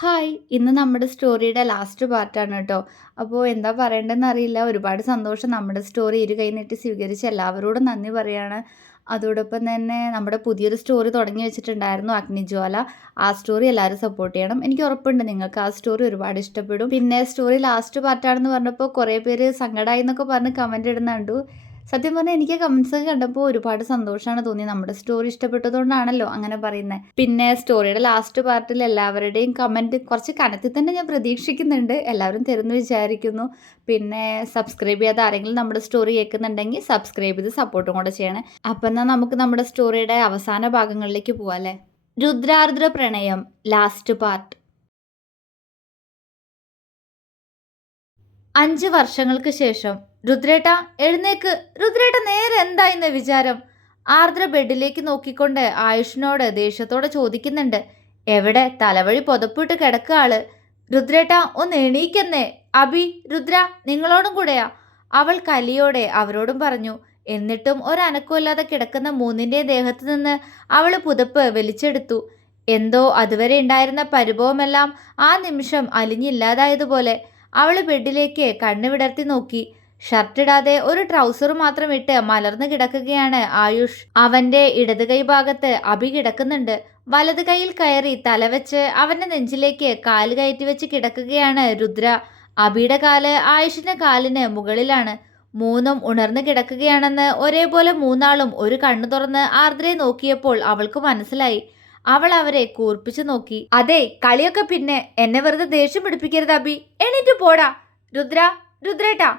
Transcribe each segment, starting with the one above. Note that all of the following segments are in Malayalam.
ഹായ്! ഇന്ന് നമ്മുടെ സ്റ്റോറിയുടെ ലാസ്റ്റ് പാർട്ടാണ് കേട്ടോ. അപ്പോൾ എന്താ പറയേണ്ടതെന്ന് അറിയില്ല. ഒരുപാട് സന്തോഷം. നമ്മുടെ സ്റ്റോറി ഇരു കൈ നീട്ടി സ്വീകരിച്ച എല്ലാവരോടും നന്ദി പറയാണ്. അതോടൊപ്പം തന്നെ നമ്മുടെ പുതിയൊരു സ്റ്റോറി തുടങ്ങി വെച്ചിട്ടുണ്ടായിരുന്നു, അഗ്നിജ്വാല. ആ സ്റ്റോറി എല്ലാവരും സപ്പോർട്ട് ചെയ്യണം. എനിക്ക് ഉറപ്പുണ്ട് നിങ്ങൾക്ക് ആ സ്റ്റോറി ഒരുപാട് ഇഷ്ടപ്പെടും. പിന്നെ സ്റ്റോറി ലാസ്റ്റ് പാർട്ടാണെന്ന് പറഞ്ഞപ്പോൾ കുറേ പേര് സങ്കടമായി എന്നൊക്കെ പറഞ്ഞ് കമൻറ്റ് ഇടുന്ന കണ്ടു. സത്യം പറഞ്ഞാൽ എനിക്ക് കമൻസ് ഒക്കെ കണ്ടപ്പോൾ ഒരുപാട് സന്തോഷമാണ് തോന്നിയത്. നമ്മുടെ സ്റ്റോറി ഇഷ്ടപ്പെട്ടതുകൊണ്ടാണല്ലോ അങ്ങനെ പറയുന്നത്. പിന്നെ സ്റ്റോറിയുടെ ലാസ്റ്റ് പാർട്ടിൽ എല്ലാവരുടെയും കമൻറ്റ് കുറച്ച് കനത്തിൽ തന്നെ ഞാൻ പ്രതീക്ഷിക്കുന്നുണ്ട്. എല്ലാവരും തരുമെന്ന് വിചാരിക്കുന്നു. പിന്നെ സബ്സ്ക്രൈബ് ചെയ്യാതെ ആരെങ്കിലും നമ്മുടെ സ്റ്റോറി കേൾക്കുന്നുണ്ടെങ്കിൽ സബ്സ്ക്രൈബ് ചെയ്ത് സപ്പോർട്ടും കൂടെ ചെയ്യണേ. അപ്പം എന്നാൽ നമുക്ക് നമ്മുടെ സ്റ്റോറിയുടെ അവസാന ഭാഗങ്ങളിലേക്ക് പോവാം അല്ലേ. രുദ്രാർദ്ര പ്രണയം ലാസ്റ്റ് പാർട്ട്. 5 വർഷങ്ങൾക്ക് ശേഷം. രുദ്രേട്ട എഴുന്നേക്ക്. രുദ്രേട്ട നേരെ എന്തായിന്ന് വിചാരം? ആർദ്ര ബെഡിലേക്ക് നോക്കിക്കൊണ്ട് ആയുഷിനോട് ദേഷ്യത്തോടെ ചോദിക്കുന്നുണ്ട്. എവിടെ? തലവഴി പുതപ്പിട്ട് കിടക്കുക ആള്. രുദ്രേട്ട ഒന്ന് എണീക്കെന്നേ. അഭി, രുദ്ര നിങ്ങളോടും കൂടെയാ? അവൾ കലിയോടെ അവരോടും പറഞ്ഞു. എന്നിട്ടും ഒരനക്കമില്ലാതെ കിടക്കുന്ന മൂന്നിൻ്റെ ദേഹത്ത് നിന്ന് അവൾ പുതപ്പ് വലിച്ചെടുത്തു. എന്തോ അതുവരെ ഉണ്ടായിരുന്ന പരിഭവമെല്ലാം ആ നിമിഷം അലിഞ്ഞില്ലാതായതുപോലെ. അവൾ ബെഡിലേക്ക് കണ്ണു വിടർത്തി നോക്കി. ഷർട്ടിടാതെ ഒരു ട്രൗസർ മാത്രം ഇട്ട് മലർന്നു കിടക്കുകയാണ് ആയുഷ്. അവന്റെ ഇടത് കൈ ഭാഗത്ത് അഭി കിടക്കുന്നുണ്ട്. വലത് കൈയിൽ കയറി തലവെച്ച് അവന്റെ നെഞ്ചിലേക്ക് കാല് കയറ്റി വെച്ച് കിടക്കുകയാണ് രുദ്ര. അഭിയുടെ കാല് ആയുഷിന്റെ കാലിന് മുകളിലാണ്. മൂന്നും ഉണർന്നു കിടക്കുകയാണെന്ന് ഒരേപോലെ മൂന്നാളും ഒരു കണ്ണു തുറന്ന് ആർദ്രയെ നോക്കിയപ്പോൾ അവൾക്ക് മനസ്സിലായി. അവൾ അവരെ കൂർപ്പിച്ചു നോക്കി. അതെ, കളിയൊക്കെ പിന്നെ. എന്നെ വെറുതെ ദേഷ്യം പിടിപ്പിക്കരുത് അഭി. എണീറ്റ് പോടാ. രുദ്ര, രുദ്രേട്ടാ.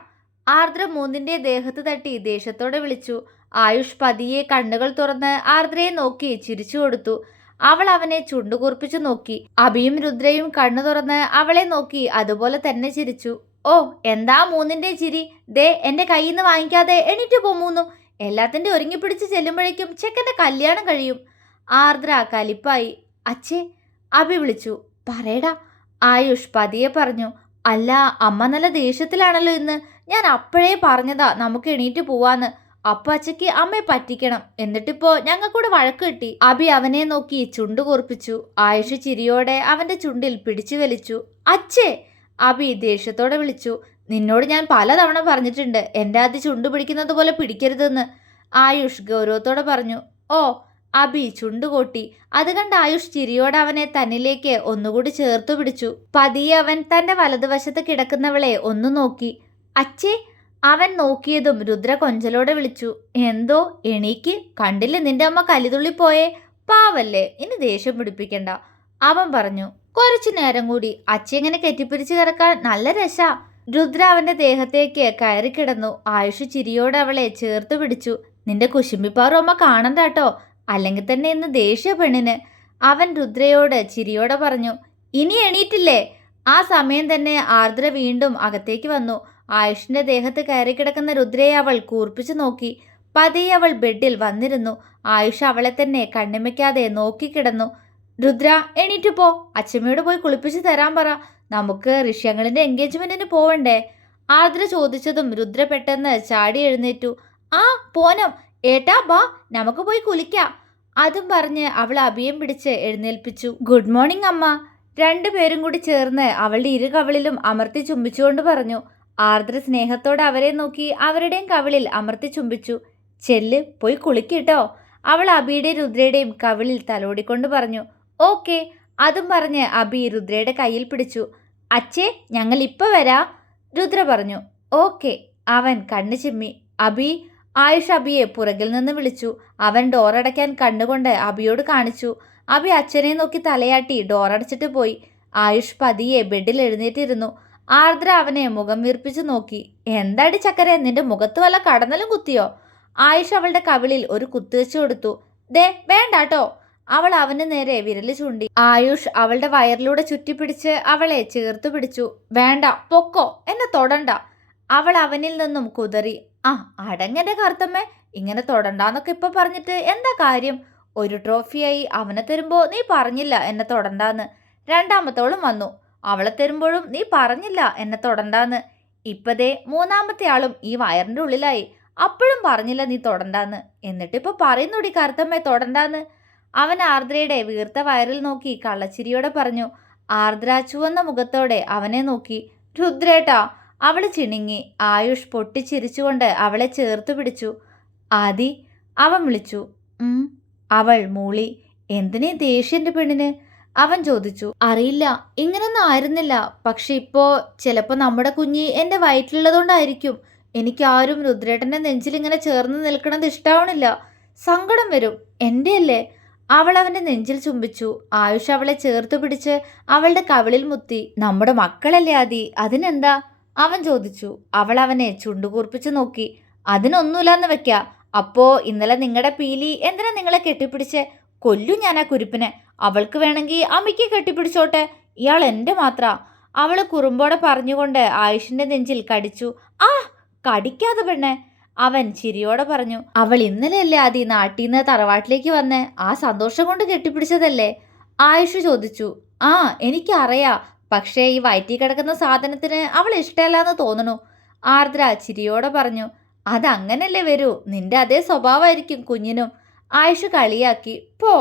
ആർദ്ര മൂന്നിന്റെ ദേഹത്ത് തട്ടി ദേഷ്യത്തോടെ വിളിച്ചു. ആയുഷ് പതിയെ കണ്ണുകൾ തുറന്ന് ആർദ്രയെ നോക്കി ചിരിച്ചു കൊടുത്തു. അവൾ അവനെ ചുണ്ടുകൂർപ്പിച്ചു നോക്കി. അഭിയും രുദ്രയും കണ്ണു തുറന്ന് അവളെ നോക്കി അതുപോലെ തന്നെ ചിരിച്ചു. ഓ, എന്താ മൂന്നിന്റെ ചിരി? ദേ എന്റെ കയ്യിൽ നിന്ന് വാങ്ങിക്കാതെ എണീറ്റ് പോ മൂന്നും. എല്ലാത്തിന്റെ ഒരുങ്ങിപ്പിടിച്ച് ചെല്ലുമ്പോഴേക്കും ചെക്കന്റെ കല്യാണം കഴിയും. ആർദ്ര കലിപ്പായി. അച്ഛേ, അഭി വിളിച്ചു. പറയടാ. ആയുഷ് പതിയെ പറഞ്ഞു. അല്ല, അമ്മ നല്ല ദേഷ്യത്തിലാണല്ലോ ഇന്ന്. ഞാൻ അപ്പോഴേ പറഞ്ഞതാ നമുക്ക് എണീറ്റ് പോവാന്ന്. അപ്പൊ അച്ഛക്ക് അമ്മയെ പറ്റിക്കണം. എന്നിട്ടിപ്പോ ഞങ്ങൾക്കൂടെ വഴക്ക് കിട്ടി. അഭി അവനെ നോക്കി ചുണ്ടു കൂർപ്പിച്ചു. ആയുഷ് ചിരിയോടെ അവന്റെ ചുണ്ടിൽ പിടിച്ചു വലിച്ചു. അച്ഛേ, അഭി ദേഷ്യത്തോടെ വിളിച്ചു. നിന്നോട് ഞാൻ പലതവണ പറഞ്ഞിട്ടുണ്ട് എൻ്റെ ആദ്യം ചുണ്ടു പിടിക്കുന്നത് പോലെ പിടിക്കരുതെന്ന്. ആയുഷ് ഗൗരവത്തോടെ പറഞ്ഞു. ഓ. അഭി ചുണ്ടുകൊട്ടി. അത് കണ്ട് ആയുഷ് ചിരിയോടെ അവനെ തന്നിലേക്ക് ഒന്നുകൂടി ചേർത്തു പിടിച്ചു. പതിയെ അവൻ തന്റെ വലതുവശത്ത് കിടക്കുന്നവളെ ഒന്നു നോക്കി. അച്ഛേ. അവൻ നോക്കിയതും രുദ്ര കൊഞ്ചലോടെ വിളിച്ചു. എന്തോ? എണീക്ക്. കണ്ടില്ലേ നിന്റെ അമ്മ കലിതുള്ളിപ്പോയേ. പാവല്ലേ, ഇനി ദേഷ്യം പിടിപ്പിക്കണ്ട, അവൻ പറഞ്ഞു. കുറച്ചു നേരം കൂടി അച്ഛങ്ങനെ കെട്ടിപ്പിടിച്ച് കിടക്കാൻ നല്ല രസാ. രുദ്ര അവന്റെ ദേഹത്തേക്ക് കയറി കിടന്നു. ആയുഷ് ചിരിയോടെ അവളെ ചേർത്ത് പിടിച്ചു. നിന്റെ കുശുമ്പിപ്പാറും അമ്മ കാണണ്ട കേട്ടോ, അല്ലെങ്കിൽ തന്നെ ഇന്ന് ദേഷ്യ പെണ്ണിന്, അവൻ രുദ്രയോട് ചിരിയോടെ പറഞ്ഞു. ഇനി എണീറ്റില്ലേ? ആ സമയം തന്നെ ആർദ്ര വീണ്ടും അകത്തേക്ക് വന്നു. ആയുഷിന്റെ ദേഹത്ത് കയറി കിടക്കുന്ന രുദ്രയെ അവൾ കൂർപ്പിച്ചു നോക്കി. പതിയെ അവൾ ബെഡിൽ വന്നിരുന്നു. ആയുഷ് അവളെ തന്നെ കണ്ണിമയ്ക്കാതെ നോക്കിക്കിടന്നു. രുദ്ര എണീറ്റ് പോ. അച്ഛമ്മയോട് പോയി കുളിപ്പിച്ച് തരാൻ പറ. നമുക്ക് ഋഷ്യങ്ങളിന്റെ എൻഗേജ്മെന്റിന് പോവണ്ടേ? ആർദ്ര ചോദിച്ചതും രുദ്ര പെട്ടെന്ന് ചാടി എഴുന്നേറ്റു. ആ പോനം. ഏട്ടാ ബാ, നമുക്ക് പോയി കുളിക്കാം. അതും പറഞ്ഞ് അവൾ അഭിയം പിടിച്ച് എഴുന്നേൽപ്പിച്ചു. ഗുഡ് മോർണിംഗ് അമ്മ. രണ്ടുപേരും കൂടി ചേർന്ന് അവളുടെ ഇരു കവിളിലും അമർത്തി ചുംബിച്ചുകൊണ്ട് പറഞ്ഞു. ആർദ്ര സ്നേഹത്തോടെ അവരെ നോക്കി അവരുടെയും കവിളിൽ അമർത്തി ചുംബിച്ചു. ചെല്ല്, പോയി കുളിക്കിട്ടോ, അവൾ അഭിയുടെയും രുദ്രയുടെയും കവിളിൽ തലോടിക്കൊണ്ട് പറഞ്ഞു. ഓക്കെ. അതും പറഞ്ഞ് അഭി രുദ്രയുടെ കയ്യിൽ പിടിച്ചു. അച്ഛേ, ഞങ്ങൾ ഇപ്പൊ വരാ, രുദ്ര പറഞ്ഞു. ഓക്കെ. അവൻ കണ്ണു ചിമ്മി. അഭി. ആയുഷ് അഭിയെ പുറകിൽ നിന്ന് വിളിച്ചു. അവൻ ഡോറടയ്ക്കാൻ കണ്ണുകൊണ്ട് അഭിയോട് കാണിച്ചു. അഭി അച്ഛനെ നോക്കി തലയാട്ടി ഡോറടച്ചിട്ട് പോയി. ആയുഷ് പതിയെ ബെഡിൽ എഴുന്നേറ്റിരുന്നു. ആർദ്ര അവനെ മുഖം വീർപ്പിച്ചു നോക്കി. എന്താടി ചക്കരെ, നിന്റെ മുഖത്ത് വല്ല കടന്നലും കുത്തിയോ? ആയുഷ് അവളുടെ കവിളിൽ ഒരു കുത്തുവെച്ചു കൊടുത്തു. ദേ വേണ്ടാട്ടോ, അവൾ അവന് നേരെ വിരല് ചൂണ്ടി. ആയുഷ് അവളുടെ വയറിലൂടെ ചുറ്റിപ്പിടിച്ച് അവളെ ചേർത്തു പിടിച്ചു. വേണ്ട, പൊക്കോ, എന്നെ തൊടണ്ട, അവൾ അവനിൽ നിന്നും കുതറി. ആ അടങ്ങന്റെ കറുത്തമ്മേ, ഇങ്ങനെ തൊടണ്ടാന്നൊക്കെ ഇപ്പൊ പറഞ്ഞിട്ട് എന്താ കാര്യം? ഒരു ട്രോഫിയായി അവനെ തരുമ്പോ നീ പറഞ്ഞില്ല എന്നെ തൊടണ്ടാന്ന്. രണ്ടാമത്തോളും വന്നു. അവളെ തരുമ്പോഴും നീ പറഞ്ഞില്ല എന്നെ തൊടണ്ടാന്ന്. ഇപ്പതേ മൂന്നാമത്തെ ആളും ഈ വയറിന്റെ ഉള്ളിലായി. അപ്പോഴും പറഞ്ഞില്ല നീ തൊടണ്ടാന്ന്. എന്നിട്ടിപ്പോ പറയുന്നുടി കറുത്തമ്മേ തൊടണ്ടാന്ന്. അവൻ ആർദ്രയുടെ വീർത്ത വയറിൽ നോക്കി കള്ളച്ചിരിയോടെ പറഞ്ഞു. ആർദ്ര ചുവന്ന മുഖത്തോടെ അവനെ നോക്കി. രുദ്രേട്ടാ, അവള് ചിണുങ്ങി. ആയുഷ് പൊട്ടിച്ചിരിച്ചുകൊണ്ട് അവളെ ചേർത്ത് പിടിച്ചു. ആദി, അവൻ വിളിച്ചു. അവൾ മൂളി. എന്തിനീ ദേഷ്യന്റെ പെണ്ണിന്? അവൻ ചോദിച്ചു. അറിയില്ല, ഇങ്ങനൊന്നും ആയിരുന്നില്ല. പക്ഷെ ഇപ്പോ ചിലപ്പോ നമ്മുടെ കുഞ്ഞി എന്റെ വയറ്റിലുള്ളതുകൊണ്ടായിരിക്കും. എനിക്കാരും രുദ്രേട്ടന്റെ നെഞ്ചിൽ ഇങ്ങനെ ചേർന്ന് നിൽക്കണത് ഇഷ്ടാവണില്ല. സങ്കടം വരും. എൻ്റെ അല്ലേ? അവൾ അവന്റെ നെഞ്ചിൽ ചുംബിച്ചു. ആയുഷ് അവളെ ചേർത്ത് പിടിച്ച് അവളുടെ കവിളിൽ മുത്തി. നമ്മുടെ മക്കളല്ലേ ആദി, അതിനെന്താ? അവൻ ചോദിച്ചു. അവൾ അവനെ ചുണ്ടുകൂർപ്പിച്ചു നോക്കി. അതിനൊന്നുമില്ലാന്ന് വെക്ക. അപ്പോ ഇന്നലെ നിങ്ങളുടെ പീലി എന്തിനാ നിങ്ങളെ കെട്ടിപ്പിടിച്ച്? കൊല്ലും ഞാൻ ആ കുരുപ്പിനെ. അവൾക്ക് വേണമെങ്കിൽ അമ്മയ്ക്ക് കെട്ടിപ്പിടിച്ചോട്ടെ. ഇയാൾ എൻ്റെ മാത്ര. അവള് കുറുമ്പോടെ പറഞ്ഞുകൊണ്ട് ആയുഷിന്റെ നെഞ്ചിൽ കടിച്ചു. ആ, കടിക്കാതെ പെണ്ണെ, അവൻ ചിരിയോടെ പറഞ്ഞു. അവൾ ഇന്നലെയല്ലേ ആദി നാട്ടിൽ നിന്ന് തറവാട്ടിലേക്ക് വന്നേ? ആ സന്തോഷം കൊണ്ട് കെട്ടിപ്പിടിച്ചതല്ലേ? ആയുഷ് ചോദിച്ചു. ആ, എനിക്കറിയാ. പക്ഷേ ഈ വയറ്റി കിടക്കുന്ന സാധനത്തിന് അവൾ ഇഷ്ടമല്ലാന്ന് തോന്നണു. ആർദ്ര ചിരിയോടെ പറഞ്ഞു. അതങ്ങനല്ലേ വരൂ. നിന്റെ അതേ സ്വഭാവമായിരിക്കും കുഞ്ഞിനും. ആയുഷ് കളിയാക്കി. പോ.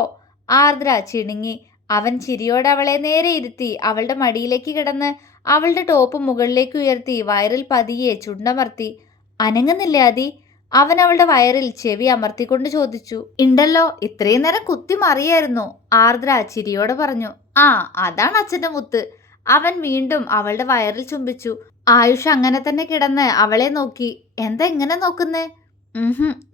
ആർദ്ര ചിണുങ്ങി. അവൻ ചിരിയോടെ അവളെ നേരെ ഇരുത്തി അവളുടെ മടിയിലേക്ക് കിടന്ന് അവളുടെ ടോപ്പ് മുകളിലേക്ക് ഉയർത്തി വയറിൽ പതിയെ ചുണ്ടമർത്തി. അനങ്ങുന്നില്ലേ ആദി? അവൻ അവളുടെ വയറിൽ ചെവി അമർത്തിക്കൊണ്ട് ചോദിച്ചു. ഉണ്ടല്ലോ, ഇത്രയും നേരം കുത്തി മറിയായിരുന്നു. ആർദ്ര ചിരിയോടെ പറഞ്ഞു. ആ, അതാണ് അച്ഛൻ്റെ മുത്ത്. അവൻ വീണ്ടും അവളുടെ വയറിൽ ചുംബിച്ചു. ആയുഷ് അങ്ങനെ തന്നെ കിടന്ന് അവളെ നോക്കി. എന്താ ഇങ്ങനെ നോക്കുന്നേ?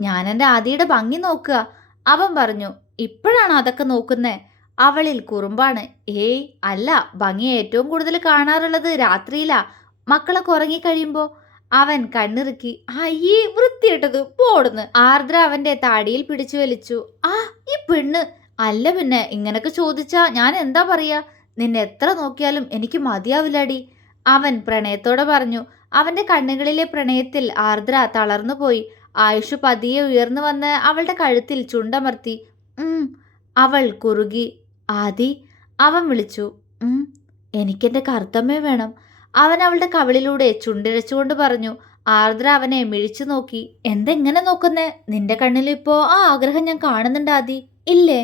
ഞാൻ എൻ്റെ ആദിയുടെ ഭംഗി നോക്കുക, അവൻ പറഞ്ഞു. ഇപ്പോഴാണോ അതൊക്കെ നോക്കുന്നേ? അവളിൽ കുറുമ്പാണ്. ഏയ് അല്ല, ഭംഗി ഏറ്റവും കൂടുതൽ കാണാറുള്ളത് രാത്രിയിലാ, മക്കളൊക്കെ ഉറങ്ങിക്കഴിയുമ്പോ. അവൻ കണ്ണിറുക്കി. അയ്യേ, വൃത്തിയിട്ടത്, പോടുന്ന്. ആർദ്ര അവന്റെ താടിയിൽ പിടിച്ചു വലിച്ചു. ആ, ഈ പെണ്ണ്. അല്ല പിന്നെ, ഇങ്ങനൊക്കെ ചോദിച്ചാ ഞാൻ എന്താ പറയാ? നിന്നെ എത്ര നോക്കിയാലും എനിക്ക് മതിയാവില്ലടി, അവൻ പ്രണയത്തോടെ പറഞ്ഞു. അവന്റെ കണ്ണുകളിലെ പ്രണയത്തിൽ ആർദ്ര തളർന്നുപോയി. ആയുഷ് പതിയെ ഉയർന്നു വന്ന് അവളുടെ കഴുത്തിൽ ചുണ്ടമർത്തി. അവൾ കുറുകി. ആദി, അവൻ വിളിച്ചു. എനിക്കെന്റെ കറുത്തമ്മേ വേണം, അവൻ അവളുടെ കവിളിലൂടെ ചുണ്ടിഴച്ചുകൊണ്ട് പറഞ്ഞു. ആർദ്ര അവനെ മിഴിച്ചു നോക്കി. എന്തെങ്ങനെ നോക്കുന്നേ? നിന്റെ കണ്ണിലിപ്പോ ആ ആഗ്രഹം ഞാൻ കാണുന്നുണ്ട് ആദി, ഇല്ലേ?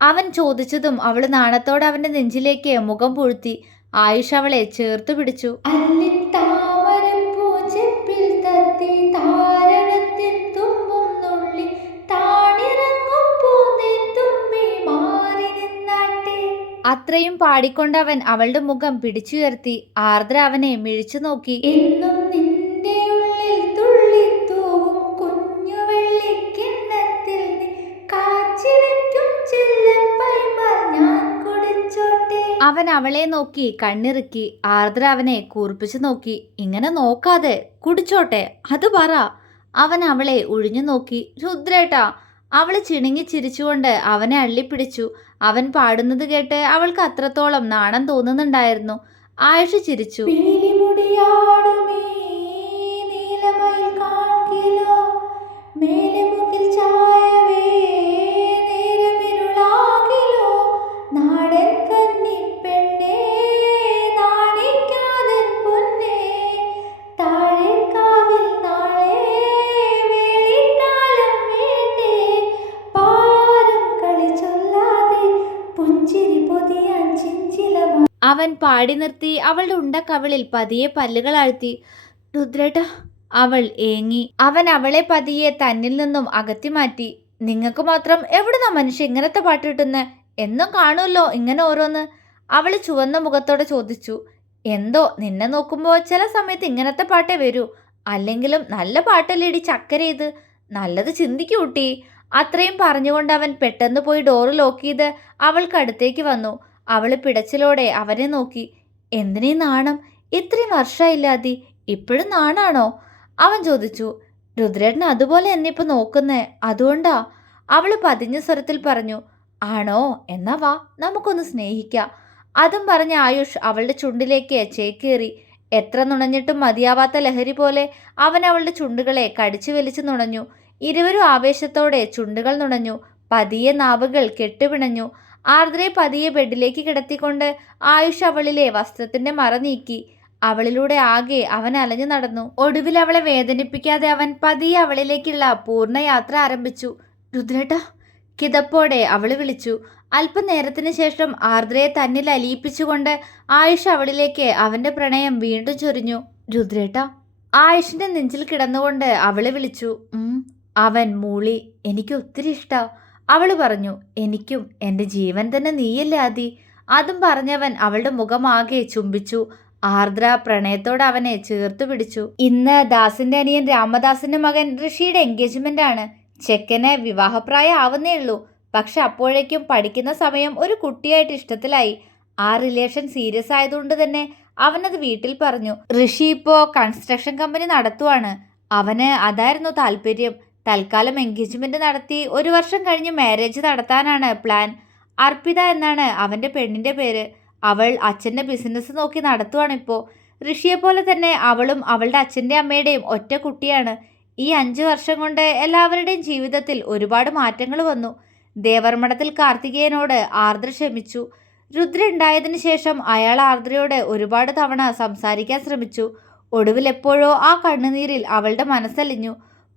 അവൻ ചോദിച്ചതും അവള് നാണത്തോടെ അവന്റെ നെഞ്ചിലേക്ക് മുഖം പൂഴ്ത്തി. ആയുഷ് അവളെ ചേർത്ത് പിടിച്ചു. അത്രയും പാടിക്കൊണ്ടവൻ അവളുടെ മുഖം പിടിച്ചുയർത്തി. ആർദ്ര അവനെ മിഴിച്ചു നോക്കി. എന്നും നിന്റെ ഉള്ളിൽ തുള്ളിത്തൂവും കുഞ്ഞു വെള്ളിക്കിണ്ണത്തിൽ കാച്ചിലറ്റും ചെല്ലപ്പൈമാർ ഞാൻ കുടിച്ചോട്ടെ. അവൻ അവളെ നോക്കി കണ്ണിറുക്കി. ആർദ്ര അവനെ കൂർപ്പിച്ചു നോക്കി. ഇങ്ങനെ നോക്കാതെ, കുടിച്ചോട്ടെ, അത് പറ. അവൻ അവളെ ഒഴിഞ്ഞു നോക്കി. രുദ്രേട്ടാ. അവള് ചിണുങ്ങി ചിരിച്ചുകൊണ്ട് അവനെ അള്ളിപ്പിടിച്ചു. അവൻ പാടുന്നത് കേട്ട് അവൾക്ക് അത്രത്തോളം നാണം തോന്നുന്നുണ്ടായിരുന്നു. ആയുഷ് ചിരിച്ചു. അവൻ പാടി നിർത്തി അവളുടെ ഉണ്ടക്കവളിൽ പതിയെ പല്ലുകൾ ആഴ്ത്തി. രുദ്രേട്ട, അവൾ ഏങ്ങി. അവൻ അവളെ പതിയെ തന്നിൽ നിന്നും അകറ്റി മാറ്റി. നിങ്ങൾക്ക് മാത്രം എവിടുന്നാ മനുഷ്യ ഇങ്ങനത്തെ പാട്ട് കിട്ടുന്നേ? എന്നും കാണുമല്ലോ ഇങ്ങനെ ഓരോന്ന്, അവള് ചുവന്ന മുഖത്തോടെ ചോദിച്ചു. എന്തോ നിന്നെ നോക്കുമ്പോ ചില സമയത്ത് ഇങ്ങനത്തെ പാട്ടേ വരൂ. അല്ലെങ്കിലും നല്ല പാട്ടല്ലേ ഇടി ചക്കര ഇത്. നല്ലത് ചിന്തിക്കൂട്ടി. അത്രയും പറഞ്ഞുകൊണ്ട് അവൻ പെട്ടെന്ന് പോയി ഡോറ് ലോക്ക് ചെയ്ത് അവൾക്കടുത്തേക്ക് വന്നു. അവള് പിടച്ചിലോടെ അവനെ നോക്കി. എന്തിനീ നാണം? ഇത്രയും വർഷമായില്ലാതി, ഇപ്പോഴും നാണാണോ? അവൻ ചോദിച്ചു. രുദ്രേട്ടൻ അതുപോലെ എന്നെ ഇപ്പൊ നോക്കുന്നേ, അതുകൊണ്ടാ, അവള് പതിഞ്ഞ സ്വരത്തിൽ പറഞ്ഞു. ആണോ? എന്നാ വാ, നമുക്കൊന്ന് സ്നേഹിക്കാം. അതും പറഞ്ഞ ആയുഷ് അവളുടെ ചുണ്ടിലേക്ക് ചേക്കേറി. എത്ര നുണഞ്ഞിട്ടും മതിയാവാത്ത ലഹരി പോലെ അവൻ അവളുടെ ചുണ്ടുകളെ കടിച്ചു വലിച്ചു നുണഞ്ഞു. ഇരുവരും ആവേശത്തോടെ ചുണ്ടുകൾ നുണഞ്ഞു. പതിയെ നാവുകൾ കെട്ടുപിണഞ്ഞു. ആർദ്രയെ പതിയെ ബെഡിലേക്ക് കിടത്തിക്കൊണ്ട് ആയുഷ് അവളിലെ വസ്ത്രത്തിന്റെ മറ നീക്കി. അവളിലൂടെ ആകെ അവൻ അലഞ്ഞു നടന്നു. ഒടുവിൽ അവളെ വേദനിപ്പിക്കാതെ അവൻ പതിയെ അവളിലേക്കുള്ള പൂർണ്ണ യാത്ര ആരംഭിച്ചു. രുദ്രേട്ട, കിതപ്പോടെ അവള് വിളിച്ചു. അല്പനേരത്തിന് ശേഷം ആർദ്രയെ തന്നിൽ അലിയിപ്പിച്ചുകൊണ്ട് ആയുഷ് അവളിലേക്ക് അവന്റെ പ്രണയം വീണ്ടും ചൊരിഞ്ഞു. രുദ്രേട്ട. ആയുഷിന്റെ നെഞ്ചിൽ കിടന്നുകൊണ്ട് അവളെ വിളിച്ചു. അവൻ മൂളി. എനിക്ക് ഒത്തിരി ഇഷ്ടാ. അവള് പറഞ്ഞു. എനിക്കും. എന്റെ ജീവൻ തന്നെ നീയല്ലേ ആദി. അതും പറഞ്ഞവൻ അവളുടെ മുഖമാകെ ചുംബിച്ചു. ആർദ്ര പ്രണയത്തോടെ അവനെ ചേർത്തു പിടിച്ചു. ഇന്ന് ദാസിന്റെ അനിയൻ രാമദാസിന്റെ മകൻ ഋഷിയുടെ എൻഗേജ്മെന്റ് ആണ്. ചെക്കന് വിവാഹപ്രായം ആവുന്നേ ഉള്ളൂ. പക്ഷെ അപ്പോഴേക്കും പഠിക്കുന്ന സമയം ഒരു കുട്ടിയായിട്ട് ഇഷ്ടത്തിലായി. ആ റിലേഷൻ സീരിയസ് ആയതുകൊണ്ട് തന്നെ അവനത് വീട്ടിൽ പറഞ്ഞു. ഋഷി ഇപ്പോ കൺസ്ട്രക്ഷൻ കമ്പനി നടത്തുവാണ്. അവന് അതായിരുന്നു താല്പര്യം. തൽക്കാലം എൻഗേജ്മെന്റ് നടത്തി 1 വർഷം കഴിഞ്ഞ് മാരേജ് നടത്താനാണ് പ്ലാൻ. അർപ്പിത എന്നാണ് അവന്റെ പെണ്ണിന്റെ പേര്. അവൾ അച്ഛന്റെ ബിസിനസ് നോക്കി നടത്തുവാണിപ്പോൾ. ഋഷിയെ പോലെ തന്നെ അവളും അവളുടെ അച്ഛൻ്റെ അമ്മയുടെയും ഒറ്റ കുട്ടിയാണ്. ഈ 5 വർഷം കൊണ്ട് എല്ലാവരുടെയും ജീവിതത്തിൽ ഒരുപാട് മാറ്റങ്ങൾ വന്നു. ദേവർമഠത്തിൽ കാർത്തികേയനോട് ആർദ്ര ക്ഷമിച്ചു. രുദ്ര ഉണ്ടായതിനു ശേഷം അയാൾ ആർദ്രയോട് ഒരുപാട് തവണ സംസാരിക്കാൻ ശ്രമിച്ചു. ഒടുവിൽ എപ്പോഴോ ആ കണ്ണുനീരിൽ അവളുടെ മനസ്സലിഞ്ഞു.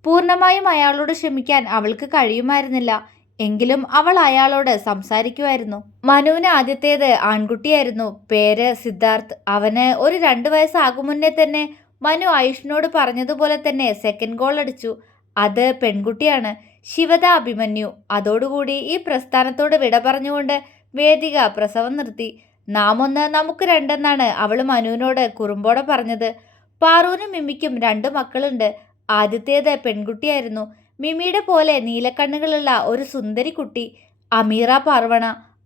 പൂർണ്ണമായും അയാളോട് ക്ഷമിക്കാൻ അവൾക്ക് കഴിയുമായിരുന്നില്ല. എങ്കിലും അവൾ അയാളോട് സംസാരിക്കുമായിരുന്നു. മനുവിന് ആദ്യത്തേത് ആൺകുട്ടിയായിരുന്നു. പേര് സിദ്ധാർത്ഥ്. അവന് ഒരു 2 വയസ്സാകും മുന്നേ തന്നെ മനു ആയുഷിനോട് പറഞ്ഞതുപോലെ തന്നെ സെക്കൻഡ് ഗോൾ അടിച്ചു. അത് പെൺകുട്ടിയാണ്. ശിവദ അഭിമന്യു. അതോടുകൂടി ഈ പ്രസ്ഥാനത്തോട് വിട പറഞ്ഞുകൊണ്ട് വേദിക പ്രസവം നിർത്തി. നാം 1 നമുക്ക് 2 എന്നാണ് അവൾ മനുവിനോട് കുറുമ്പോടെ പറഞ്ഞത്. പാറുവിനും മിമിക്കും 2 മക്കളുണ്ട്. ആദ്യത്തേത് പെൺകുട്ടിയായിരുന്നു. മിമിയുടെ പോലെ നീലക്കണ്ണുകളുള്ള ഒരു സുന്ദരി കുട്ടി, അമീറ പാർവണ.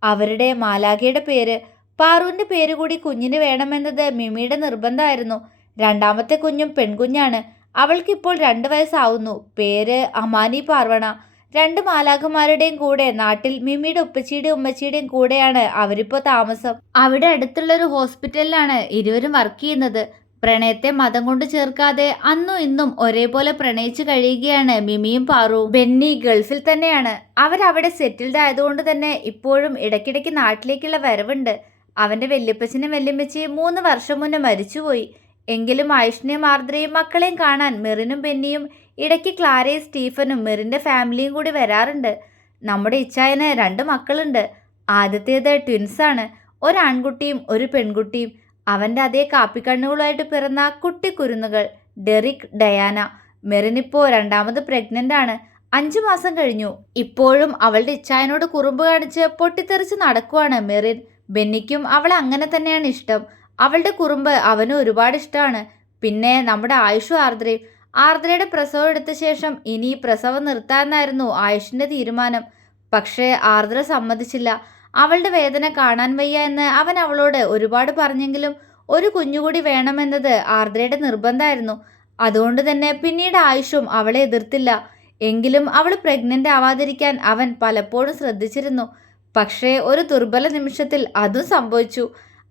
അവരുടെ മാലാഖയുടെ പേര്. പാറുവിൻ്റെ പേര് കൂടി കുഞ്ഞിന് വേണമെന്നത് മിമിയുടെ നിർബന്ധമായിരുന്നു. രണ്ടാമത്തെ കുഞ്ഞും പെൺകുഞ്ഞാണ്. അവൾക്കിപ്പോൾ 2 വയസ്സാവുന്നു. പേര് അമാനി പാർവണ. 2 മാലാഖമാരുടെയും കൂടെ നാട്ടിൽ മിമിയുടെ ഉപ്പച്ചിയുടെയും ഉമ്മച്ചിയുടെയും കൂടെയാണ് അവരിപ്പോൾ താമസം. അവിടെ അടുത്തുള്ളൊരു ഹോസ്പിറ്റലിലാണ് ഇരുവരും വർക്ക് ചെയ്യുന്നത്. പ്രണയത്തെ മതം കൊണ്ട് ചേർക്കാതെ അന്നും ഇന്നും ഒരേപോലെ പ്രണയിച്ചു കഴിയുകയാണ് മിമിയും പാറുവും. ബെന്നി ഗൾഫിൽ തന്നെയാണ്. അവരവിടെ സെറ്റിൽഡ് ആയതുകൊണ്ട് തന്നെ ഇപ്പോഴും ഇടയ്ക്കിടയ്ക്ക് നാട്ടിലേക്കുള്ള വരവുണ്ട്. അവൻ്റെ വല്യപ്പച്ചനും വല്യമ്മച്ചിയും 3 വർഷം മുന്നേ മരിച്ചുപോയി. എങ്കിലും ആയുഷിനെയും ആർദ്രയും മക്കളെയും കാണാൻ മെറിനും ബെന്നിയും ഇടയ്ക്ക് ക്ലാരയും സ്റ്റീഫനും മെറിൻ്റെ ഫാമിലിയും കൂടി വരാറുണ്ട്. നമ്മുടെ ഇച്ചായന് 2 മക്കളുണ്ട്. ആദ്യത്തേത് ട്വിൻസാണ്. ഒരു ആൺകുട്ടിയും ഒരു പെൺകുട്ടിയും. അവൻ്റെ അതേ കാപ്പിക്കണ്ണുകളുമായിട്ട് പിറന്ന കുട്ടി കുരുന്നുകൾ ഡെറിക്, ഡയാന. മെറിനിപ്പോൾ 2ാമത് പ്രഗ്നൻ്റ് ആണ്. 5 മാസം കഴിഞ്ഞു. ഇപ്പോഴും അവളുടെ ഇച്ചായനോട് കുറുമ്പ് കാണിച്ച് പൊട്ടിത്തെറിച്ച് നടക്കുവാണ് മെറിൻ. ബെന്നിക്കും അവളെ അങ്ങനെ തന്നെയാണ് ഇഷ്ടം. അവളുടെ കുറുമ്പ് അവന് ഒരുപാട് ഇഷ്ടമാണ്. പിന്നെ നമ്മുടെ ആയുഷും ആർദ്രയും. ആർദ്രയുടെ പ്രസവം എടുത്ത ശേഷം ഇനി പ്രസവം നിർത്താമെന്നായിരുന്നു ആയുഷിൻ്റെ തീരുമാനം. പക്ഷേ ആർദ്ര സമ്മതിച്ചില്ല. അവളുടെ വേദന കാണാൻ വയ്യ എന്ന് അവൻ അവളോട് ഒരുപാട് പറഞ്ഞെങ്കിലും ഒരു കുഞ്ഞുകൂടി വേണമെന്നത് ആർദ്രയുടെ നിർബന്ധമായിരുന്നു. അതുകൊണ്ട് തന്നെ പിന്നീട് ആയുഷും അവളെ എതിർത്തില്ല. എങ്കിലും അവൾ പ്രഗ്നൻ്റ് ആവാതിരിക്കാൻ അവൻ പലപ്പോഴും ശ്രദ്ധിച്ചിരുന്നു. പക്ഷേ ഒരു ദുർബല നിമിഷത്തിൽ അതും സംഭവിച്ചു.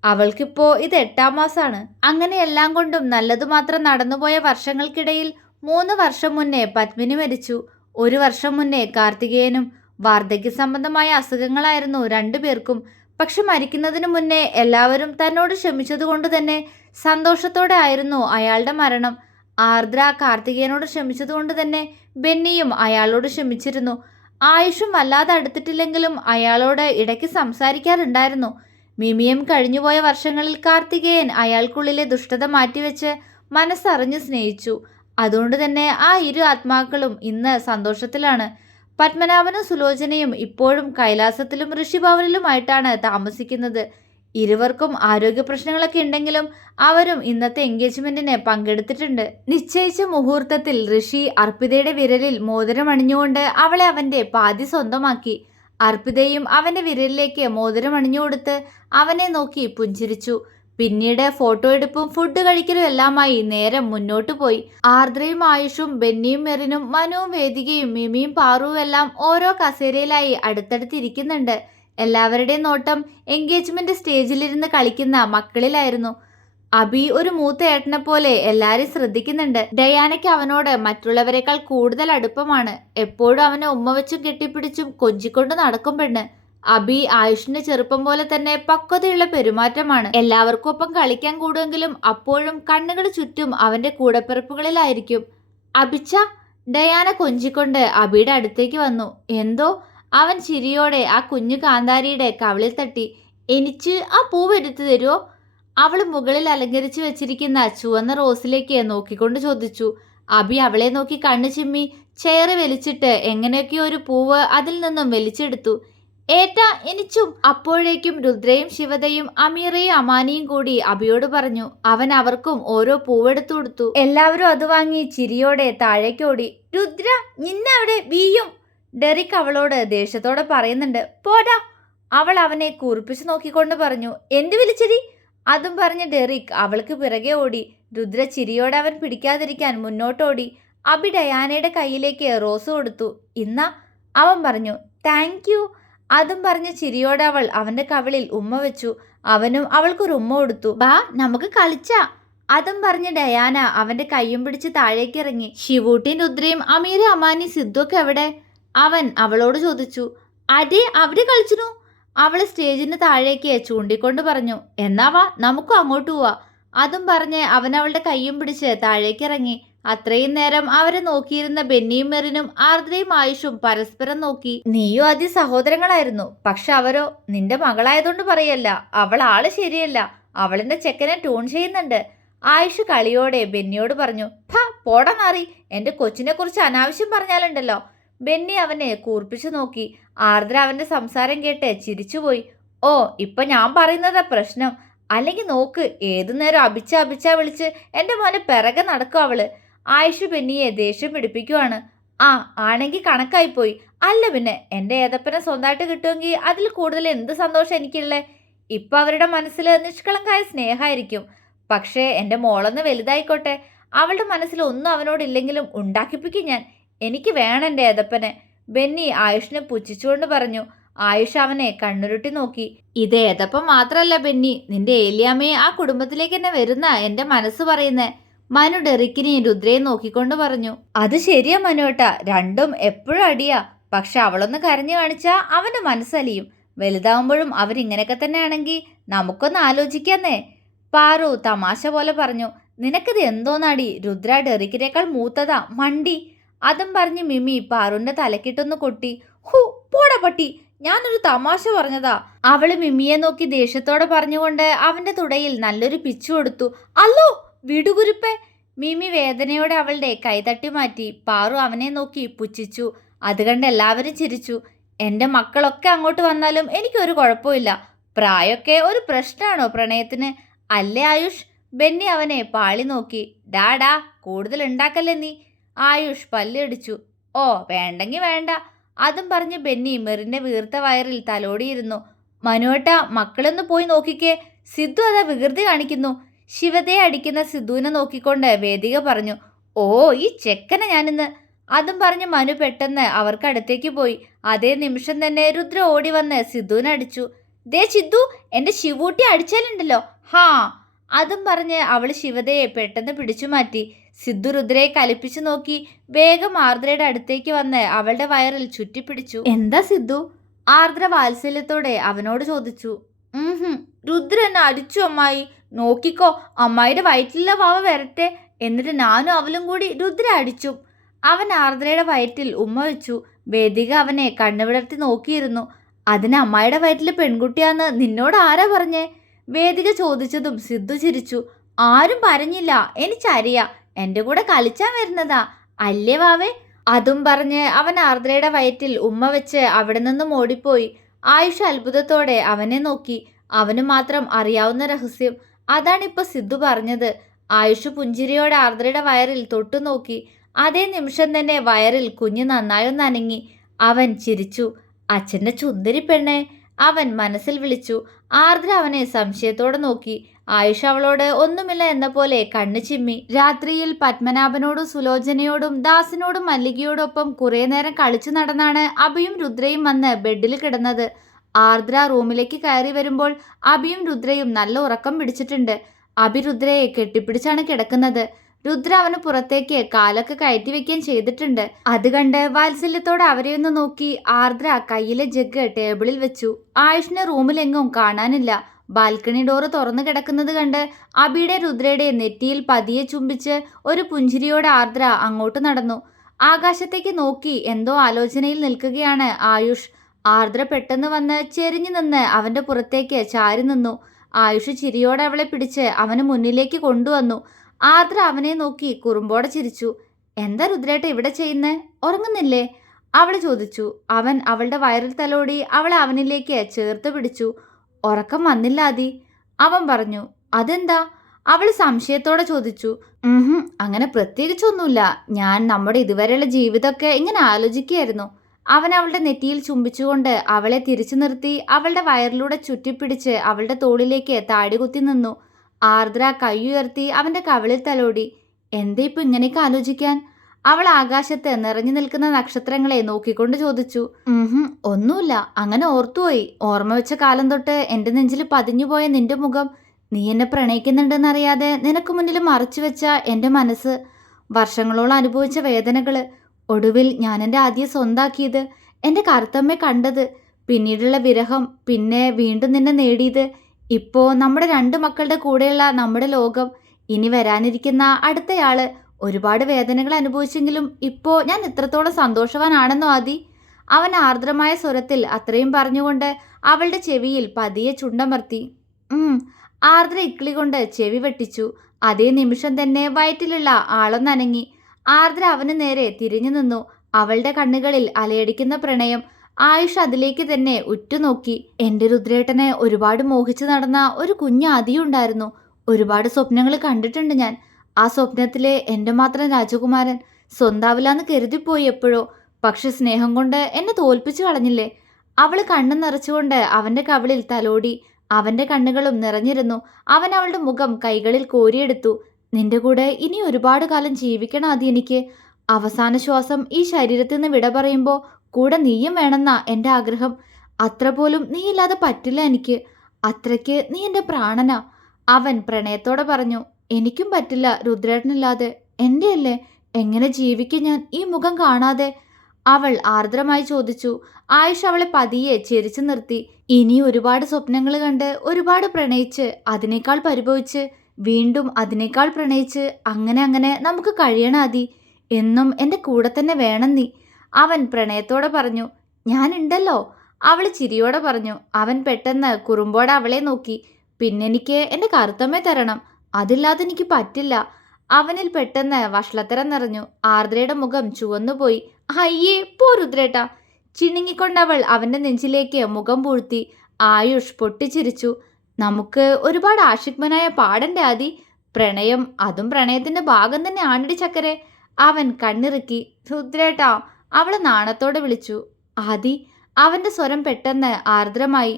അവൾക്കിപ്പോൾ ഇത് 8ാം മാസമാണ്. അങ്ങനെ എല്ലാം കൊണ്ടും നല്ലതു മാത്രം നടന്നുപോയ വർഷങ്ങൾക്കിടയിൽ 3 വർഷം മുന്നേ പത്മിനി മരിച്ചു. 1 വർഷം മുന്നേ കാർത്തികേയനും. വാർദ്ധക്യ സംബന്ധമായ അസുഖങ്ങളായിരുന്നു 2 പേർക്കും. പക്ഷെ മരിക്കുന്നതിന് മുന്നേ എല്ലാവരും തന്നോട് ക്ഷമിച്ചതുകൊണ്ട് തന്നെ സന്തോഷത്തോടെ ആയിരുന്നു അയാളുടെ മരണം. ആർദ്ര കാർത്തികേയനോട് ക്ഷമിച്ചതുകൊണ്ട് തന്നെ ബെന്നിയും അയാളോട് ക്ഷമിച്ചിരുന്നു. ആയുഷും വല്ലാതെ അടുത്തിട്ടില്ലെങ്കിലും അയാളോട് ഇടയ്ക്ക് സംസാരിക്കാറുണ്ടായിരുന്നു. മിമിയും കഴിഞ്ഞുപോയ വർഷങ്ങളിൽ കാർത്തികേയൻ അയാൾക്കുള്ളിലെ ദുഷ്ടത മാറ്റിവെച്ച് മനസ്സറിഞ്ഞ് സ്നേഹിച്ചു. അതുകൊണ്ട് തന്നെ ആ 2 ആത്മാക്കളും ഇന്ന് സന്തോഷത്തിലാണ്. പത്മനാഭനും സുലോചനയും ഇപ്പോഴും കൈലാസത്തിലും ഋഷിഭവനിലുമായിട്ടാണ് താമസിക്കുന്നത്. ഇരുവർക്കും ആരോഗ്യ പ്രശ്നങ്ങളൊക്കെ ഉണ്ടെങ്കിലും അവരും ഇന്നത്തെ എൻഗേജ്മെന്റിന് പങ്കെടുത്തിട്ടുണ്ട്. നിശ്ചയിച്ച മുഹൂർത്തത്തിൽ ഋഷി അർപ്പിതയുടെ വിരലിൽ മോതിരം അണിഞ്ഞുകൊണ്ട് അവളെ അവന്റെ പാതി സ്വന്തമാക്കി. അർപ്പിതയും അവന്റെ വിരലിലേക്ക് മോതിരം അണിഞ്ഞുകൊടുത്ത് അവനെ നോക്കി പുഞ്ചിരിച്ചു. പിന്നീട് ഫോട്ടോ എടുപ്പും ഫുഡ് കഴിക്കലും എല്ലാമായി നേരം മുന്നോട്ടു പോയി. ആർദ്രയും ആയുഷും ബെന്നിയും മെറിനും മനുവും വേദികയും മിമിയും പാറുവും എല്ലാം ഓരോ കസേരയിലായി അടുത്തടുത്തിരിക്കുന്നുണ്ട്. എല്ലാവരുടെയും നോട്ടം എൻഗേജ്മെന്റ് സ്റ്റേജിലിരുന്ന് കളിക്കുന്ന മക്കളിലായിരുന്നു. അബി ഒരു മൂത്ത ഏട്ടനെ പോലെ എല്ലാരെയും ശ്രദ്ധിക്കുന്നുണ്ട്. ഡയാനയ്ക്ക് അവനോട് മറ്റുള്ളവരെക്കാൾ കൂടുതൽ അടുപ്പമാണ്. എപ്പോഴും അവനെ ഉമ്മ വെച്ചും കെട്ടിപ്പിടിച്ചും കൊഞ്ചിക്കൊണ്ട് നടക്കും പെണ്ണ്. അബി ആയുഷിന്റെ ചെറുപ്പം പോലെ തന്നെ പക്വതയുള്ള പെരുമാറ്റമാണ്. എല്ലാവർക്കും ഒപ്പം കളിക്കാൻ കൂടുമെങ്കിലും അപ്പോഴും കണ്ണുകൾ ചുറ്റും അവന്റെ കൂടപ്പിറപ്പുകളിലായിരിക്കും. അബിച്ച. ഡയാന കൊഞ്ചിക്കൊണ്ട് അബിയുടെ അടുത്തേക്ക് വന്നു. എന്തോ? അവൻ ചിരിയോടെ ആ കുഞ്ഞു കാന്താരിയുടെ കവിളിൽ തട്ടി. എനിക്ക് ആ പൂവ് എടുത്തു തരുമോ? അവൾ മുകളിൽ അലങ്കരിച്ചു വെച്ചിരിക്കുന്ന ചുവന്ന റോസിലേക്ക് നോക്കിക്കൊണ്ട് ചോദിച്ചു. അബി അവളെ നോക്കി കണ്ണു ചിമ്മി ചെയറ് വലിച്ചിട്ട് എങ്ങനെയൊക്കെയോ ഒരു പൂവ് അതിൽ നിന്നും വലിച്ചെടുത്തു. ഏട്ടാ എനിച്ചും. അപ്പോഴേക്കും രുദ്രയും ശിവതയും അമീറയും അമാനിയും കൂടി അബിയോട് പറഞ്ഞു. അവൻ അവർക്കും ഓരോ പൂവെടുത്തു കൊടുത്തു. എല്ലാവരും അത് വാങ്ങി ചിരിയോടെ താഴേക്കോടി. രുദ്ര നിന്നവിടെ വീയും, ഡെറിക് അവളോട് ദേഷ്യത്തോടെ പറയുന്നുണ്ട്. പോടാ, അവൾ അവനെ കൂർപ്പിച്ചു നോക്കിക്കൊണ്ട് പറഞ്ഞു. എന്ത് വിളിച്ചടി? അതും പറഞ്ഞ് ഡെറിക് അവൾക്ക് പിറകെ ഓടി. രുദ്ര ചിരിയോടെ അവൻ പിടിക്കാതിരിക്കാൻ മുന്നോട്ടോടി. അബി ഡയാനയുടെ കയ്യിലേക്ക് റോസ് കൊടുത്തു. ഇന്നാ, അവൻ പറഞ്ഞു. Thank you. അതും പറഞ്ഞ് ചിരിയോടെ അവൾ അവന്റെ കവിളിൽ ഉമ്മ വെച്ചു. അവനും അവൾക്കൊരു ഉമ്മ കൊടുത്തു. ബാ നമുക്ക് കളിച്ചാ. അതും പറഞ്ഞ് ഡയാന അവന്റെ കയ്യും പിടിച്ച് താഴേക്ക് ഇറങ്ങി. ശിവൂട്ടിയും രുദ്രയും അമീര അമാനി സിദ്ധുവൊക്കെ എവിടെ? അവൻ അവളോട് ചോദിച്ചു. അതെ അവിടെ കളിച്ചിനു. അവള് സ്റ്റേജിന് താഴേക്ക് ചൂണ്ടിക്കൊണ്ട് പറഞ്ഞു. എന്നാ വാ നമുക്കും അങ്ങോട്ട് പോവാ. അതും പറഞ്ഞ് അവൻ അവളുടെ കയ്യും പിടിച്ച് താഴേക്ക് ഇറങ്ങി. അത്രയും നേരം അവരെ നോക്കിയിരുന്ന ബെന്നിയും മെറിനും ആർദ്രയും ആയുഷും പരസ്പരം നോക്കി. നീയും ആദ്യ സഹോദരങ്ങളായിരുന്നു, പക്ഷെ അവരോ നിന്റെ മകളായതുകൊണ്ട് പറയല്ല, അവൾ ആള് ശരിയല്ല, അവളെന്റെ ചെക്കനെ ട്യൂൺ ചെയ്യുന്നുണ്ട്. ആയുഷ് കളിയോടെ ബെന്നിയോട് പറഞ്ഞു. പോടാ നാറി, എന്റെ കൊച്ചിനെ കുറിച്ച് അനാവശ്യം പറഞ്ഞാലുണ്ടല്ലോ. ബെന്നി അവനെ കൂർപ്പിച്ചു നോക്കി. ആർദ്ര അവന്റെ സംസാരം കേട്ട് ചിരിച്ചുപോയി. ഓ ഇപ്പൊ ഞാൻ പറയുന്നതാ പ്രശ്നം. അല്ലെങ്കിൽ നോക്ക്, ഏതു നേരം അഭിച്ച വിളിച്ച് എന്റെ മോനെ പിറകെ നടക്കും അവള്. ആയുഷ് ബെന്നിയെ ദേഷ്യം പിടിപ്പിക്കുവാണ്. ആ ആണെങ്കിൽ കണക്കായിപ്പോയി. അല്ല പിന്നെ എന്റെ ഏതപ്പനെ സ്വന്തമായിട്ട് കിട്ടുമെങ്കിൽ അതിൽ കൂടുതൽ എന്ത് സന്തോഷം എനിക്കുള്ളേ. ഇപ്പൊ അവരുടെ മനസ്സിൽ നിഷ്കളങ്കായ സ്നേഹമായിരിക്കും. പക്ഷേ എന്റെ മോളൊന്ന് വലുതായിക്കോട്ടെ, അവളുടെ മനസ്സിൽ ഒന്നും അവനോടില്ലെങ്കിലും ഉണ്ടാക്കിപ്പിക്കും ഞാൻ. എനിക്ക് വേണം എൻ്റെ ഏതപ്പനെ. ബെന്നി ആയുഷിനെ പുച്ഛിച്ചുകൊണ്ട് പറഞ്ഞു. ആയുഷ് അവനെ കണ്ണുരുട്ടി നോക്കി. ഇത് ഏതപ്പം മാത്രല്ല ബെന്നി, നിന്റെ ഏലിയാമ്മയെ ആ കുടുംബത്തിലേക്ക് തന്നെ വരുന്ന എൻ്റെ മനസ്സ് പറയുന്നേ. മനു ഡെറിക്കിനെയും രുദ്രയും നോക്കിക്കൊണ്ട് പറഞ്ഞു. അത് ശരിയാ മനുവേട്ടാ, രണ്ടും എപ്പോഴും അടിയാ. പക്ഷെ അവളൊന്ന് കരഞ്ഞു കാണിച്ചാ അവന്റെ മനസ്സലിയും. വലുതാവുമ്പോഴും അവരിങ്ങനെയൊക്കെ തന്നെ ആണെങ്കിൽ നമുക്കൊന്ന് ആലോചിക്കാന്നേ. പാറു തമാശ പോലെ പറഞ്ഞു. നിനക്കിത് എന്തോന്നാടി, രുദ്ര ഡെറിക്കിനേക്കാൾ മൂത്തതാ മണ്ടി. അതും പറഞ്ഞ് മിമി പാറുവിന്റെ തലക്കിട്ടൊന്ന് കൊട്ടി. ഹൂ പോടാ പട്ടി, ഞാനൊരു തമാശ പറഞ്ഞതാ. അവള് മിമിയെ നോക്കി ദേഷ്യത്തോടെ പറഞ്ഞുകൊണ്ട് അവന്റെ തുടയിൽ നല്ലൊരു പിച്ചു കൊടുത്തു. അല്ലോ വിടുകുരുപ്പേ. മിമി വേദനയോടെ അവളുടെ കൈതട്ടി മാറ്റി. പാറു അവനെ നോക്കി പുച്ഛിച്ചു. അത് കണ്ട് എല്ലാവരും ചിരിച്ചു. എൻ്റെ മക്കളൊക്കെ അങ്ങോട്ട് വന്നാലും എനിക്കൊരു കുഴപ്പമില്ല. പ്രായമൊക്കെ ഒരു പ്രശ്നമാണോ പ്രണയത്തിന്? അല്ലേ ആയുഷ്? ബെന്നി അവനെ പാളി നോക്കി. ഡാ കൂടുതൽ ഉണ്ടാക്കല്ലേ നീ. ആയുഷ് പല്ലടിച്ചു. ഓ വേണ്ടെങ്കി വേണ്ട. അതും പറഞ്ഞ് ബെന്നി മെറിന്റെ വീർത്ത വയറിൽ തലോടിയിരുന്നു. മനുവേട്ട മക്കളൊന്ന് പോയി നോക്കിക്കേ, സിദ്ധു അതാ വികൃതി കാണിക്കുന്നു. ശിവതയെ അടിക്കുന്ന സിദ്ധുവിനെ നോക്കിക്കൊണ്ട് വേദിക പറഞ്ഞു. ഓ ഈ ചെക്കനെ ഞാനിന്ന്. അതും പറഞ്ഞ് മനു പെട്ടെന്ന് അവർക്കടുത്തേക്ക് പോയി. അതേ നിമിഷം തന്നെ രുദ്ര ഓടി വന്ന് സിദ്ധുവിനെ അടിച്ചു. ദേ സിദ്ധു, എൻ്റെ ശിവൂട്ടി അടിച്ചാലുണ്ടല്ലോ ഹാ. അതും പറഞ്ഞ് അവൾ ശിവതയെ പെട്ടെന്ന് പിടിച്ചു മാറ്റി. സിദ്ധു രുദ്രയെ കലിപ്പിച്ചു നോക്കി വേഗം ആർദ്രയുടെ അടുത്തേക്ക് വന്ന് അവളുടെ വയറിൽ ചുറ്റിപ്പിടിച്ചു. എന്താ സിദ്ധു? ആർദ്ര വാത്സല്യത്തോടെ അവനോട് ചോദിച്ചു. രുദ്ര എന്നെ അടിച്ചു അമ്മായി. നോക്കിക്കോ, അമ്മായിയുടെ വയറ്റിലുള്ള വാവ വരട്ടെ, എന്നിട്ട് ഞാനും അവളും കൂടി രുദ്ര അടിച്ചു. അവൻ ആർദ്രയുടെ വയറ്റിൽ ഉമ്മ വെച്ചു. വേദിക അവനെ കണ്ണുവിടർത്തി നോക്കിയിരുന്നു. അതിന് അമ്മായിയുടെ വയറ്റിൽ പെൺകുട്ടിയാന്ന് നിന്നോട് ആരാ പറഞ്ഞേ? വേദിക ചോദിച്ചതും സിദ്ധു ചിരിച്ചു. ആരും പറഞ്ഞില്ല, എനിക്കറിയാം, എൻ്റെ കൂടെ കളിച്ചാൻ വരുന്നതാ അല്ലേ വാവേ? അതും പറഞ്ഞ് അവൻ ആർദ്രയുടെ വയറ്റിൽ ഉമ്മ വെച്ച് അവിടെ നിന്നും ഓടിപ്പോയി. ആയുഷ് അത്ഭുതത്തോടെ അവനെ നോക്കി. അവന് മാത്രം അറിയാവുന്ന രഹസ്യം അതാണിപ്പോൾ സിദ്ധു പറഞ്ഞത്. ആയുഷ് പുഞ്ചിരിയോടെ ആർദ്രയുടെ വയറിൽ തൊട്ടു നോക്കി. അതേ നിമിഷം തന്നെ വയറിൽ കുഞ്ഞ് നന്നായൊന്ന് അനങ്ങി. അവൻ ചിരിച്ചു. അച്ഛൻ്റെ ചുന്ദരി പെണ്ണെ, അവൻ മനസ്സിൽ വിളിച്ചു. ആർദ്ര അവനെ സംശയത്തോടെ നോക്കി. ആയുഷ് അവളോട് ഒന്നുമില്ല എന്ന പോലെ കണ്ണു ചിമ്മി. രാത്രിയിൽ പത്മനാഭനോടും സുലോചനയോടും ദാസിനോടും മല്ലികയോടൊപ്പം കുറേ നേരം കളിച്ചു നടന്നാണ് അഭിയും രുദ്രയും വന്ന് ബെഡിൽ കിടന്നത്. ആർദ്ര റൂമിലേക്ക് കയറി വരുമ്പോൾ അഭിയും രുദ്രയും നല്ല ഉറക്കം പിടിച്ചിട്ടുണ്ട്. അഭി രുദ്രയെ കെട്ടിപ്പിടിച്ചാണ് കിടക്കുന്നത്. രുദ്ര അവന് പുറത്തേക്ക് കാലൊക്കെ കയറ്റി വെക്കുകയും ചെയ്തിട്ടുണ്ട്. അത് കണ്ട് വാത്സല്യത്തോടെ അവരെയൊന്ന് നോക്കി ആർദ്ര കയ്യിലെ ജഗ് ടേബിളിൽ വെച്ചു. ആയുഷിനെ റൂമിലെങ്ങും കാണാനില്ല. ബാൽക്കണി ഡോറ് തുറന്നു കിടക്കുന്നത് കണ്ട് അബിയുടെ രുദ്രയുടെ നെറ്റിയിൽ പതിയെ ചുംബിച്ച് ഒരു പുഞ്ചിരിയോടെ ആർദ്ര അങ്ങോട്ട് നടന്നു. ആകാശത്തേക്ക് നോക്കി എന്തോ ആലോചനയിൽ നിൽക്കുകയാണ് ആയുഷ്. ആർദ്ര പെട്ടെന്ന് വന്ന് ചെരിഞ്ഞു നിന്ന് അവന്റെ പുറത്തേക്ക് ചാരി നിന്നു. ആയുഷ് ചിരിയോടെ അവളെ പിടിച്ച് അവന് മുന്നിലേക്ക് കൊണ്ടുവന്നു. ആർദ്ര അവനെ നോക്കി കുറുമ്പോടെ ചിരിച്ചു. എന്താ രുദ്രേട്ട ഇവിടെ ചെയ്യുന്നേ? ഉറങ്ങുന്നില്ലേ? അവൾ ചോദിച്ചു. അവൻ അവളുടെ വയറിൽ തലോടി അവളെ അവനിലേക്ക് ചേർത്ത് പിടിച്ചു. ഉറക്കം വന്നില്ല ആദി, അവൻ പറഞ്ഞു. അതെന്താ? അവൾ സംശയത്തോടെ ചോദിച്ചു. അങ്ങനെ പ്രത്യേകിച്ചൊന്നുമില്ല. ഞാൻ നമ്മുടെ ഇതുവരെയുള്ള ജീവിതമൊക്കെ ഇങ്ങനെ ആലോചിക്കുകയായിരുന്നു. അവൻ അവളുടെ നെറ്റിയിൽ ചുംബിച്ചുകൊണ്ട് അവളെ തിരിച്ചു നിർത്തി അവളുടെ വയറിലൂടെ ചുറ്റിപ്പിടിച്ച് അവളുടെ തോളിലേക്ക് താടികുത്തി നിന്നു. ആർദ്ര കൈയുയർത്തി അവന്റെ കവിളിൽ തലോടി. എന്താ ഇപ്പൊ ഇങ്ങനെയൊക്കെ ആലോചിക്കാൻ? അവൾ ആകാശത്ത് നിറഞ്ഞു നിൽക്കുന്ന നക്ഷത്രങ്ങളെ നോക്കിക്കൊണ്ട് ചോദിച്ചു. ഒന്നുമില്ല, അങ്ങനെ ഓർത്തുപോയി. ഓർമ്മ വെച്ച കാലം തൊട്ട് എൻ്റെ നെഞ്ചിൽ പതിഞ്ഞുപോയ നിന്റെ മുഖം, നീ എന്നെ പ്രണയിക്കുന്നുണ്ടെന്നറിയാതെ നിനക്ക് മുന്നിൽ മറച്ചു വെച്ച എൻ്റെ മനസ്സ്, വർഷങ്ങളോളം അനുഭവിച്ച വേദനകള്, ഒടുവിൽ ഞാൻ എൻ്റെ ആദ്യം സ്വന്താക്കിയത്, എൻ്റെ കറുത്തമ്മയെ കണ്ടത്, പിന്നീടുള്ള വിരഹം, പിന്നെ വീണ്ടും നിന്നെ നേടിയത്, ഇപ്പോൾ നമ്മുടെ 2 മക്കളുടെ കൂടെയുള്ള നമ്മുടെ ലോകം, ഇനി വരാനിരിക്കുന്ന അടുത്തയാള്. ഒരുപാട് വേദനകൾ അനുഭവിച്ചെങ്കിലും ഇപ്പോൾ ഞാൻ ഇത്രത്തോളം സന്തോഷവാനാണെന്നോ ആദി? അവൻ ആർദ്രമായ സ്വരത്തിൽ അത്രയും പറഞ്ഞുകൊണ്ട് അവളുടെ ചെവിയിൽ പതിയെ ചുണ്ടമർത്തി. ആർദ്ര ഇക്കിളി കൊണ്ട് ചെവി വെട്ടിച്ചു. അതേ നിമിഷം തന്നെ വയറ്റിലുള്ള ആളൊന്നനങ്ങി. ആർദ്ര അവന് നേരെ തിരിഞ്ഞു നിന്നു. അവളുടെ കണ്ണുകളിൽ അലയടിക്കുന്ന പ്രണയം. ആയുഷ് അതിലേക്ക് തന്നെ ഉറ്റുനോക്കി. എൻ്റെ രുദ്രേട്ടനെ ഒരുപാട് മോഹിച്ചു നടന്ന ഒരു കുഞ്ഞ് ആദിയുണ്ടായിരുന്നു. ഒരുപാട് സ്വപ്നങ്ങൾ കണ്ടിട്ടുണ്ട് ഞാൻ. ആ സ്വപ്നത്തിലെ എൻ്റെ മാത്രം രാജകുമാരൻ സ്വന്താവില്ലാന്ന് കരുതിപ്പോയി എപ്പോഴോ. പക്ഷെ സ്നേഹം കൊണ്ട് എന്നെ തോൽപ്പിച്ചു കളഞ്ഞില്ലേ? അവൾ കണ്ണു നിറച്ചുകൊണ്ട് അവൻ്റെ കവിളിൽ തലോടി. അവൻ്റെ കണ്ണുകളും നിറഞ്ഞിരുന്നു. അവൻ അവളുടെ മുഖം കൈകളിൽ കോരിയെടുത്തു. നിന്റെ കൂടെ ഇനി ഒരുപാട് കാലം ജീവിക്കണം ആദി എനിക്ക്. അവസാന ശ്വാസം ഈ ശരീരത്തിൽ നിന്ന് വിട പറയുമ്പോൾ കൂടെ നീയും വേണമെന്നാ എൻ്റെ ആഗ്രഹം. അത്ര പോലും നീ ഇല്ലാതെ പറ്റില്ല എനിക്ക്. അത്രയ്ക്ക് നീ എൻ്റെ പ്രാണനാ. അവൻ പ്രണയത്തോടെ പറഞ്ഞു. എനിക്കും പറ്റില്ല രുദ്രേട്ടനില്ലാതെ. എൻ്റെ അല്ലേ, എങ്ങനെ ജീവിക്കും ഞാൻ ഈ മുഖം കാണാതെ? അവൾ ആർദ്രമായി ചോദിച്ചു. ആയുഷ് അവളെ പതിയെ ചിരിച്ചു നിർത്തി. ഇനി ഒരുപാട് സ്വപ്നങ്ങൾ കണ്ട്, ഒരുപാട് പ്രണയിച്ച്, അതിനേക്കാൾ പരിഭവിച്ച്, വീണ്ടും അതിനേക്കാൾ പ്രണയിച്ച്, അങ്ങനെ നമുക്ക് കഴിയണം ആദി. എന്നും എൻ്റെ കൂടെ തന്നെ വേണം നീ. അവൻ പ്രണയത്തോടെ പറഞ്ഞു. ഞാനുണ്ടല്ലോ, അവൾ ചിരിയോടെ പറഞ്ഞു. അവൻ പെട്ടെന്ന് കുറുമ്പോടെ അവളെ നോക്കി. പിന്നെനിക്ക് എൻ്റെ കറുത്തമ്മയെ തരണം, അതില്ലാതെ എനിക്ക് പറ്റില്ല. അവനിൽ പെട്ടെന്ന് വഷളത്തരം നിറഞ്ഞു. ആർദ്രയുടെ മുഖം ചുവന്നുപോയി. അയ്യേ പോ രുദ്രേട്ട. ചിണുങ്ങിക്കൊണ്ടവൾ അവൻ്റെ നെഞ്ചിലേക്ക് മുഖം പൂഴ്ത്തി. ആയുഷ് പൊട്ടിച്ചിരിച്ചു. നമുക്ക് ഒരുപാട് ആഷിക്മനായ പാടൻ്റെ ആദി. പ്രണയം, അതും പ്രണയത്തിൻ്റെ ഭാഗം തന്നെ ആണിടി ചക്കരെ. അവൻ കണ്ണിറുക്കി. രുദ്രേട്ടാ, അവളെ നാണത്തോടെ വിളിച്ചു. ആദി. അവൻ്റെ സ്വരം പെട്ടെന്ന് ആർദ്രമായി.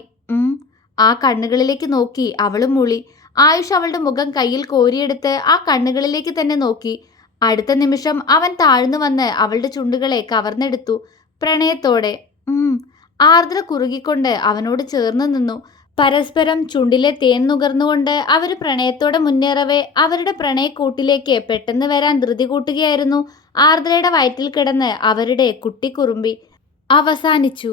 ആ കണ്ണുകളിലേക്ക് നോക്കി അവളും മൂളി. ആയുഷ് അവളുടെ മുഖം കയ്യിൽ കോരിയെടുത്ത് ആ കണ്ണുകളിലേക്ക് തന്നെ നോക്കി. അടുത്ത നിമിഷം അവൻ താഴ്ന്നു വന്ന് അവളുടെ ചുണ്ടുകളെ കവർന്നെടുത്തു പ്രണയത്തോടെ. ആർദ്ര കുറുകിക്കൊണ്ട് അവനോട് ചേർന്ന് നിന്നു. പരസ്പരം ചുണ്ടിലെ തേൻ നുകർന്നുകൊണ്ട് അവർ പ്രണയത്തോടെ മുന്നേറവേ അവരുടെ പ്രണയക്കൂട്ടിലേക്ക് പെട്ടെന്ന് വരാൻ ധൃതി കൂട്ടുകയായിരുന്നു ആർദ്രയുടെ വയറ്റിൽ കിടന്ന് അവരുടെ കുട്ടിക്കുറുമ്പി. അവസാനിച്ചു.